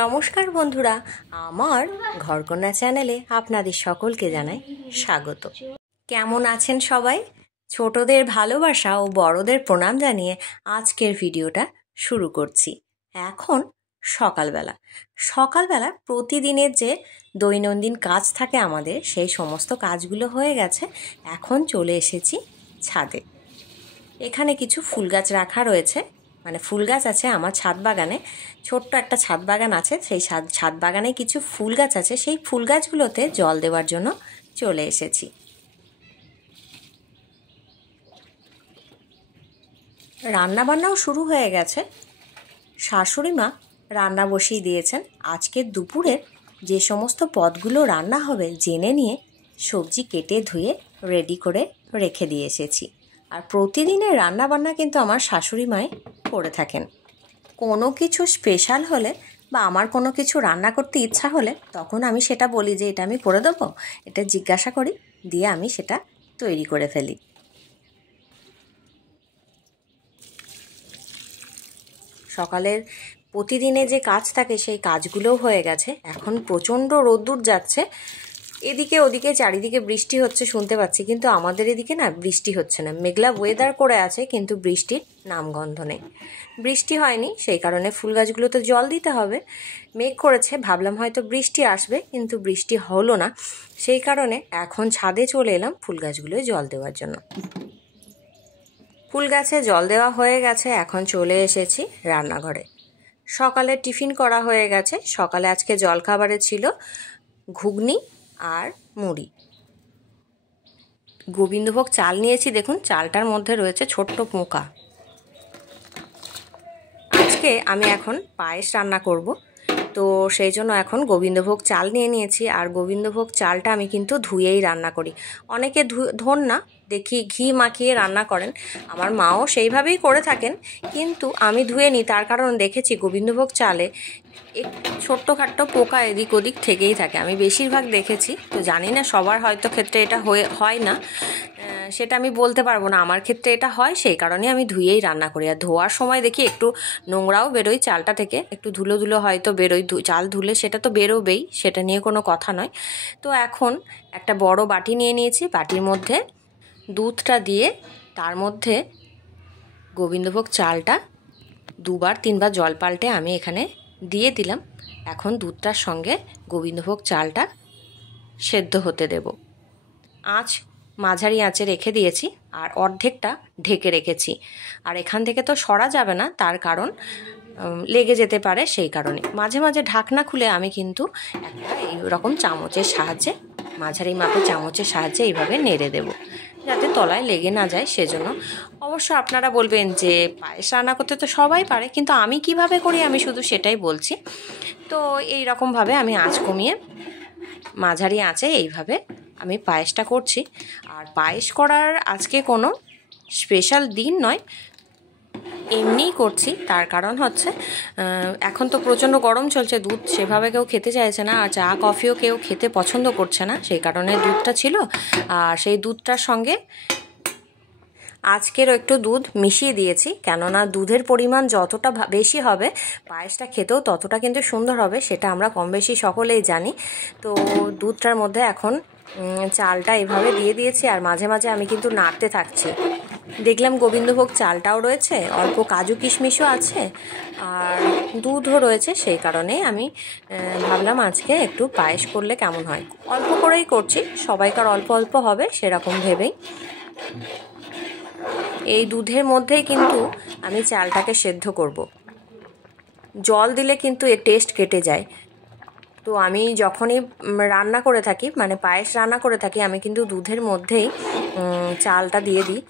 নমস্কার বন্ধুরা, আমার ঘরকন্যা চ্যানেলে আপনাদের সকলকে জানাই স্বাগত। কেমন আছেন সবাই? ছোটদের ভালোবাসা ও বড়দের প্রণাম জানিয়ে আজকের ভিডিওটা শুরু করছি। এখন সকালবেলা প্রতিদিনের যে দৈনন্দিন কাজ থাকে আমাদের, সেই সমস্ত কাজগুলো হয়ে গেছে। এখন চলে এসেছি ছাদে। এখানে কিছু ফুল গাছ রাখা রয়েছে, মানে ফুল গাছ আছে আমার ছাদ বাগানে। ছোট্ট একটা ছাদ বাগান আছে, সেই ছাদ বাগানে কিছু ফুল গাছ আছে। সেই ফুল গাছগুলোতে জল দেওয়ার জন্য চলে এসেছি। রান্না বান্নাও শুরু হয়ে গেছে। শাশুড়ি মা রান্না বসিয়ে দিয়েছেন। আজকের দুপুরের যে সমস্ত পদগুলো রান্না হবে জেনে নিয়ে সবজি কেটে ধুয়ে রেডি করে রেখে দিয়ে এসেছি। আর প্রতিদিনের রান্না বান্না কিন্তু আমার শাশুড়ি মাই করে থাকেন। কোনো কিছু স্পেশাল হলে বা আমার কোনো কিছু রান্না করতে ইচ্ছা হলে তখন আমি সেটা বলি যে এটা আমি করে দেবো, এটা জিজ্ঞাসা করি, দিয়ে আমি সেটা তৈরি করে ফেলি। সকালের প্রতিদিনে যে কাজ থাকে সেই কাজগুলোও হয়ে গেছে। এখন প্রচণ্ড রোদ্দুর যাচ্ছে, এদিকে ওদিকে চারিদিকে বৃষ্টি হচ্ছে শুনতে পাচ্ছি, কিন্তু আমাদের এদিকে না বৃষ্টি হচ্ছে না। মেঘলা ওয়েদার করে আছে, কিন্তু বৃষ্টির নামগন্ধ নেই। বৃষ্টি হয়নি, সেই কারণে ফুল গাছগুলোতে জল দিতে হবে। মেঘ করেছে, ভাবলাম হয়তো বৃষ্টি আসবে, কিন্তু বৃষ্টি হলো না। সেই কারণে এখন ছাদে চলে এলাম ফুল গাছগুলোয় জল দেওয়ার জন্য। ফুল গাছে জল দেওয়া হয়ে গেছে, এখন চলে এসেছি রান্নাঘরে। সকালে টিফিন করা হয়ে গেছে। সকালে আজকে জলখাবারে ছিল ঘুগনি আর মুড়ি। গোবিন্দভোগ চাল নিয়েছি, দেখুন চালটার মধ্যে রয়েছে ছোট্ট পোকা। আজকে আমি এখন পায়েস রান্না করব, তো সেই জন্য এখন গোবিন্দভোগ চাল নিয়ে নিয়েছি। আর গোবিন্দভোগ চালটা আমি কিন্তু ধুয়েই রান্না করি। অনেকে ধোন না, দেখি ঘি মাখিয়ে রান্না করেন। আমার মাও সেইভাবেই করে থাকেন, কিন্তু আমি ধুয়ে নিই। তার কারণ দেখেছি গোবিন্দভোগ চালে ছোট্টখাট্টো পোকা এদিক ওদিক থেকেই থাকে, আমি বেশিরভাগ দেখেছি। তো জানি না সবার হয়তো ক্ষেত্রে এটা হয় না, সেটা আমি বলতে পারবো না। আমার ক্ষেত্রে এটা হয়, সেই কারণে আমি ধুয়েই রান্না করি। আর ধোয়ার সময় দেখি একটু নোংরাও বেরোয় চালটা থেকে, একটু ধুলো ধুলো হয়তো বেরোয়। চাল ধুলে সেটা তো বেরোবেই, সেটা নিয়ে কোনো কথা নয়। তো এখন একটা বড় বাটি নিয়ে নিয়েছি। বাটির মধ্যে দুধটা দিয়ে তার মধ্যে গোবিন্দভোগ চালটা 2-3 বার জল পাল্টে আমি এখানে দিয়ে দিলাম। এখন দুধটার সঙ্গে গোবিন্দভোগ চালটা সেদ্ধ হতে দেব। আঁচ মাঝারি আঁচে রেখে দিয়েছি, আর অর্ধেকটা ঢেকে রেখেছি। আর এখান থেকে তো সরা যাবে না, তার কারণ লেগে যেতে পারে, সেই কারণে মাঝে মাঝে ঢাকনা খুলে আমি কিন্তু একটা এইরকম চামচের সাহায্যে, মাঝারি মাপের চামচের সাহায্যে এইভাবে নেড়ে দেব, যাতে তলায় লেগে না যায়। সেজন্য অবশ্য আপনারা বলবেন যে পায়েস রান্না করতে তো সবাই পারে, কিন্তু আমি কিভাবে করি আমি শুধু সেটাই বলছি। তো এই রকমভাবে আমি আঁচ কমিয়ে মাঝারি আঁচে এইভাবে আমি পায়েসটা করছি। আর পায়েস করার আজকে কোনো স্পেশাল দিন নয়, এমনিই করছি। তার কারণ হচ্ছে এখন তো প্রচণ্ড গরম চলছে, দুধ সেভাবে কেউ খেতে চাইছে না, আর চা কফিও কেউ খেতে পছন্দ করছে না। সেই কারণে দুধটা ছিল, আর সেই দুধটার সঙ্গে আজকেরও একটু দুধ মিশিয়ে দিয়েছি। কেননা দুধের পরিমাণ যতটা বেশি হবে পায়েসটা খেতেও ততটা কিন্তু সুন্দর হবে, সেটা আমরা কম বেশি সকলেই জানি। তো দুধটার মধ্যে এখন চালটা এভাবে দিয়ে দিয়েছি, আর মাঝে মাঝে আমি কিন্তু নাড়তে থাকছি। দেখলাম গোবিন্দভোগ চালটাও রয়েছে, অল্প কাজু কিশমিশও আছে, আর দুধও রয়েছে। সেই কারণে আমি ভাবলাম আজকে একটু পায়েস করলে কেমন হয়। অল্প করেই করছি, সবাইকার অল্প অল্প হবে সেরকম ভেবেই। এই দুধের মধ্যেই কিন্তু আমি চালটাকে সেদ্ধ করব। জল দিলে কিন্তু এর টেস্ট কেটে যায়। তো আমি যখনই রান্না করে থাকি, মানে পায়েস রান্না করে থাকি, আমি কিন্তু দুধের মধ্যেই চালটা দিয়ে দিই।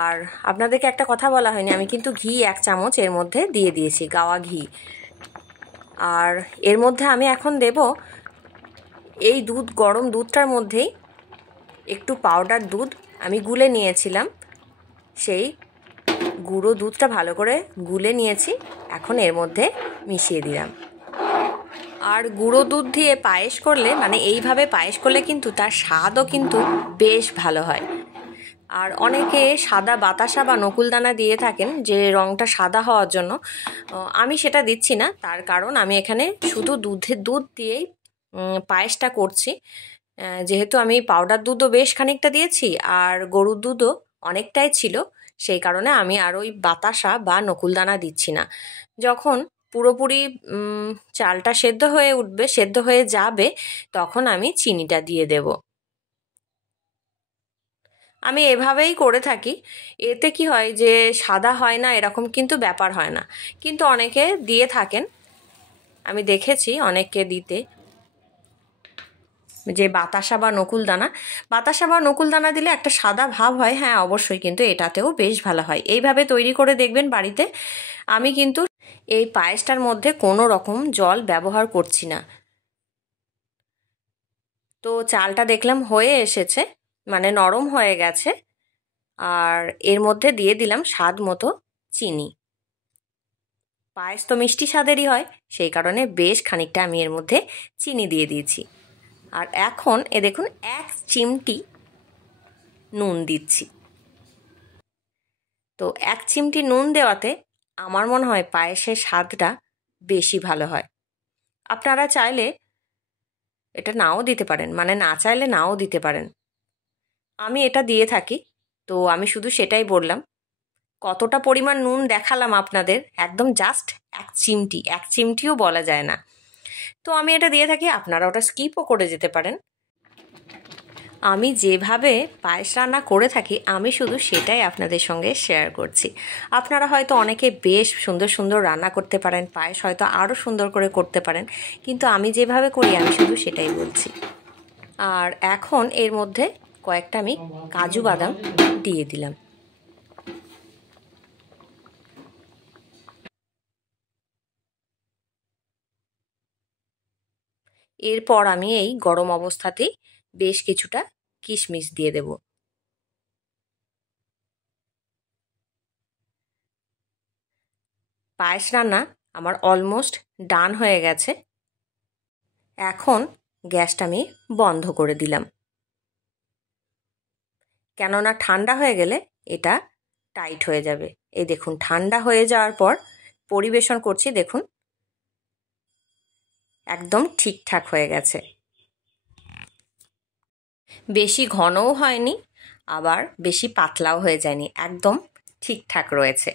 আর আপনাদেরকে একটা কথা বলা হয়নি, আমি কিন্তু ঘি 1 চামচ এর মধ্যে দিয়ে দিয়েছি, গাওয়া ঘি। আর এর মধ্যে আমি এখন দেব এই গরম দুধটার মধ্যেই একটু পাউডার দুধ আমি গুলে নিয়েছিলাম, সেই গুঁড়ো দুধটা ভালো করে গুলে নিয়েছি, এখন এর মধ্যে মিশিয়ে দিলাম। আর গুঁড়ো দুধ দিয়ে পায়েস করলে, মানে এইভাবে পায়েস করলে কিন্তু তার স্বাদও কিন্তু বেশ ভালো হয়। আর অনেকে সাদা বাতাসা বা নকুলদানা দিয়ে থাকেন যে রঙটা সাদা হওয়ার জন্য। আমি সেটা দিচ্ছি না, তার কারণ আমি এখানে শুধু দুধ দিয়েই পায়েসটা করছি। যেহেতু আমি পাউডার দুধও বেশ খানিকটা দিয়েছি আর গরুর দুধও অনেকটাই ছিল, সেই কারণে আমি আর ওই বাতাসা বা নকুলদানা দিচ্ছি না। যখন পুরোপুরি চালটা সেদ্ধ হয়ে উঠবে, সেদ্ধ হয়ে যাবে, তখন আমি চিনিটা দিয়ে দেব। আমি এভাবেই করে থাকি। এতে কি হয় যে সাদা হয় না এরকম কিন্তু ব্যাপার হয় না, কিন্তু অনেকে দিয়ে থাকেন, আমি দেখেছি অনেককে দিতে যে বাতাসা বা নকুলদানা দিলে একটা সাদা ভাব হয়। হ্যাঁ অবশ্যই, কিন্তু এটাতেও বেশ ভালো হয়। এইভাবে তৈরি করে দেখবেন বাড়িতে। আমি কিন্তু এই পায়েসটার মধ্যে কোনো রকম জল ব্যবহার করছি না। তো চালটা দেখলাম হয়ে এসেছে, মানে নরম হয়ে গেছে। আর এর মধ্যে দিয়ে দিলাম স্বাদ মতো চিনি। পায়েস তো মিষ্টি স্বাদেরই হয়, সেই কারণে বেশ খানিকটা আমি এর মধ্যে চিনি দিয়ে দিয়েছি। আর এখন দেখুন 1 চিমটি নুন দিচ্ছি। তো 1 চিমটি নুন দেওয়াতে আমার মনে হয় পায়েসের স্বাদটা বেশি ভালো হয়। আপনারা চাইলে এটা নাও দিতে পারেন, মানে না চাইলে নাও দিতে পারেন। আমি এটা দিয়ে থাকি, তো আমি শুধু সেটাই বললাম। কতটা পরিমাণ নুন দেখালাম আপনাদের, একদম জাস্ট 1 চিমটিও বলা যায় না। তো আমি এটা দিয়ে থাকি, আপনারা ওটা স্কিপও করে যেতে পারেন। আমি যেভাবে পায়েস রান্না করে থাকি আমি শুধু সেটাই আপনাদের সঙ্গে শেয়ার করছি। আপনারা হয়তো অনেকে বেশ সুন্দর সুন্দর রান্না করতে পারেন, পায়েস হয়তো আরও সুন্দর করে করতে পারেন, কিন্তু আমি যেভাবে করি আমি শুধু সেটাই বলছি। আর এখন এর মধ্যে কয়েকটা আমি কাজু বাদাম দিয়ে দিলাম। এরপর আমি এই গরম অবস্থাতেই বেশ কিছুটা কিশমিশ দিয়ে দেব। পায়েস রান্না আমার অলমোস্ট ডান হয়ে গেছে। এখন গ্যাসটা আমি বন্ধ করে দিলাম, কেননা ঠান্ডা হয়ে গেলে এটা টাইট হয়ে যাবে। এই দেখুন ঠান্ডা হয়ে যাওয়ার পর পরিবেশন করছি, দেখুন একদম ঠিকঠাক হয়ে গেছে। বেশি ঘনও হয়নি আবার বেশি পাতলাও হয়ে যায়নি, একদম ঠিকঠাক রয়েছে।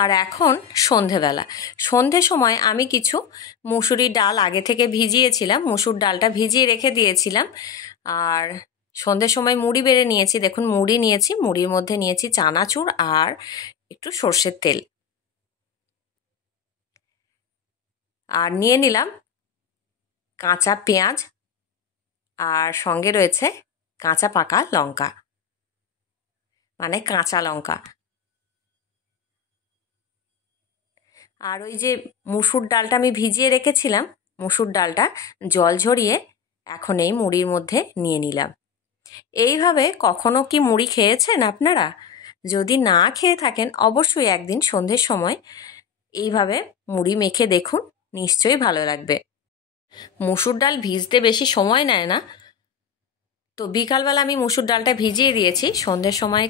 আর এখন সন্ধে সময় আমি কিছু মুসুরির ডাল আগে থেকে ভিজিয়েছিলাম, মুসুর ডালটা ভিজিয়ে রেখে দিয়েছিলাম। আর সন্ধ্যের সময় মুড়ি বেড়ে নিয়েছি, দেখুন মুড়ি নিয়েছি, মুড়ির মধ্যে নিয়েছি চানাচুর আর একটু সর্ষের তেল। আর নিয়ে নিলাম কাঁচা পেঁয়াজ, আর সঙ্গে রয়েছে কাঁচা পাকা লঙ্কা, মানে কাঁচা লঙ্কা। আর ওই যে মুসুর ডালটা আমি ভিজিয়ে রেখেছিলাম, মুসুর ডালটা জল ঝরিয়ে এখন এই মুড়ির মধ্যে নিয়ে নিলাম। এইভাবে কখনো কি মুড়ি খেয়েছেন আপনারা? যদি না খেয়ে থাকেন অবশ্যই একদিন সন্ধ্যের সময় এইভাবে মুড়ি মেখে দেখুন, নিশ্চয়ই ভালো লাগবে। মুসুর ডাল ভিজতে বেশি সময় নেয় না, তো বিকালবেলা আমি মুসুর ডালটা ভিজিয়ে দিয়েছি সন্ধ্যের সময়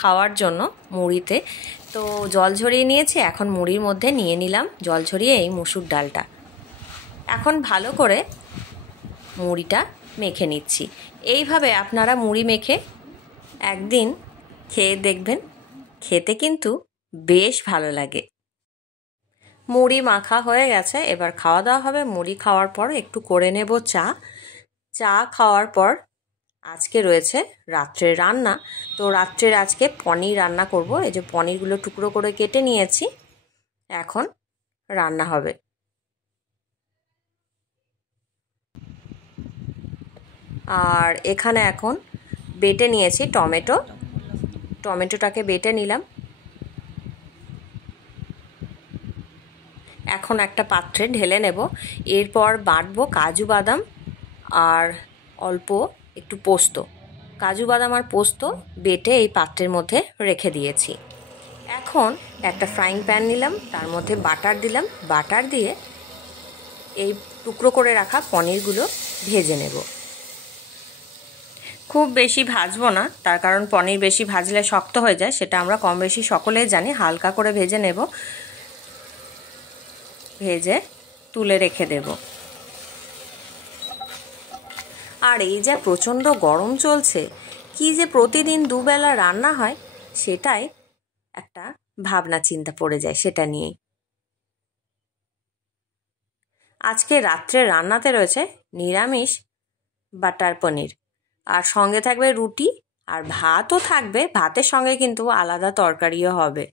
খাওয়ার জন্য মুড়িতে। তো জল ঝরিয়ে নিয়েছি, এখন মুড়ির মধ্যে নিয়ে নিলাম জল ঝরিয়ে এই মুসুর ডালটা। এখন ভালো করে মুড়িটা মেখে নিচ্ছি। এইভাবে আপনারা মুড়ি মেখে একদিন খেয়ে দেখবেন, খেতে কিন্তু বেশ ভালো লাগে। মুড়ি মাখা হয়ে গেছে, এবার খাওয়া দাওয়া হবে। মুড়ি খাওয়ার পর একটু করে নেব চা খাওয়ার পর আজকে রয়েছে রাত্রের রান্না। তো রাত্রের আজকে পনির রান্না করব। এই যে পনিরগুলো টুকরো করে কেটে নিয়েছি, এখন রান্না হবে। আর এখানে এখন বেটে নিয়েছি টমেটোটাকে বেটে নিলাম। এখন একটা পাত্রে ঢেলে নেব। এরপর বাটবো কাজু বাদাম আর অল্প একটু পোস্ত। কাজু বাদাম আর পোস্ত বেটে এই পাত্রের মধ্যে রেখে দিয়েছি। এখন একটা ফ্রাইং প্যান নিলাম, তার মধ্যে বাটার দিলাম। বাটার দিয়ে এই টুকরো করে রাখা পনিরগুলো ভেজে নেব। খুব বেশি ভাজবো না, তার কারণ পনির বেশি ভাজলে শক্ত হয়ে যায়, সেটা আমরা কম বেশি সকলেই জানি। হালকা করে ভেজে নেব, ভেজে তুলে রেখে দেব। আর এই যে প্রচণ্ড গরম চলছে, কি যে প্রতিদিন দুবেলা রান্না হয় সেটাই একটা ভাবনা চিন্তা পড়ে যায় সেটা নিয়ে। আজকে রাত্রে রান্নাতে রয়েছে নিরামিষ বাটার পনির, আর সঙ্গে থাকবে রুটি আর ভাতও থাকবে। ভাতের সঙ্গে কিন্তু আলাদা তরকারিও হবে।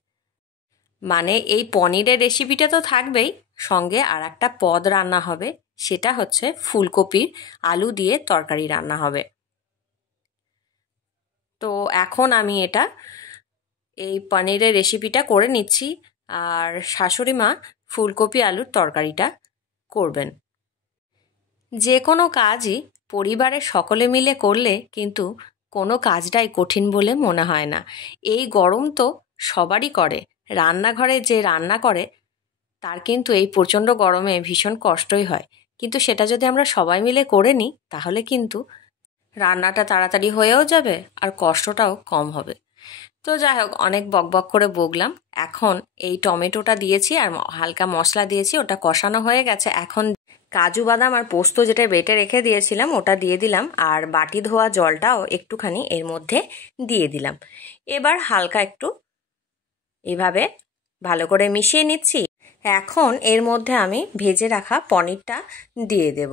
মানে এই পনিরের রেসিপিটা তো থাকবেই, সঙ্গে আর একটা পদ রান্না হবে, সেটা হচ্ছে ফুলকপির আলু দিয়ে তরকারি রান্না হবে। তো এখন আমি এই পনিরের রেসিপিটা করে নিচ্ছি, আর শাশুড়ি মা ফুলকপি আলুর তরকারিটা করবেন। যে কোনো কাজই পরিবারের সকলে মিলে করলে কিন্তু কোনো কাজটাই কঠিন বলে মনে হয় না। এই গরম তো সবারই করে, রান্নাঘরে যে রান্না করে তার কিন্তু এই প্রচণ্ড গরমে ভীষণ কষ্টই হয়, কিন্তু সেটা যদি আমরা সবাই মিলে করে নিই তাহলে কিন্তু রান্নাটা তাড়াতাড়ি হয়েও যাবে আর কষ্টটাও কম হবে। তো যাই হোক, অনেক বকবক করে বকলাম। এখন এই টমেটোটা দিয়েছি আর হালকা মশলা দিয়েছি, ওটা কষানো হয়ে গেছে। এখন কাজু বাদাম আর পোস্ত যেটা বেটে রেখে দিয়েছিলাম ওটা দিয়ে দিলাম, আর বাটি ধোয়া জলটাও একটুখানি এর মধ্যে দিয়ে দিলাম। এবার হালকা একটু এভাবে ভালো করে মিশিয়ে নিচ্ছি। এখন এর মধ্যে আমি ভেজে রাখা পনিরটা দিয়ে দেব।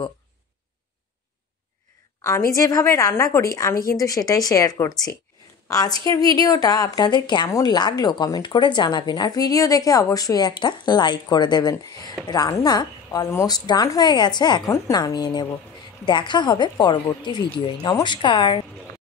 আমি যেভাবে রান্না করি আমি কিন্তু সেটাই শেয়ার করছি। আজকের ভিডিওটা আপনাদের কেমন লাগলো কমেন্ট করে জানাবেন, আর ভিডিও দেখে অবশ্যই একটা লাইক করে দেবেন। রান্না অলমোস্ট ডান হয়ে গেছে, এখন নামিয়ে নেব। দেখা হবে পরবর্তী ভিডিওয়। নমস্কার।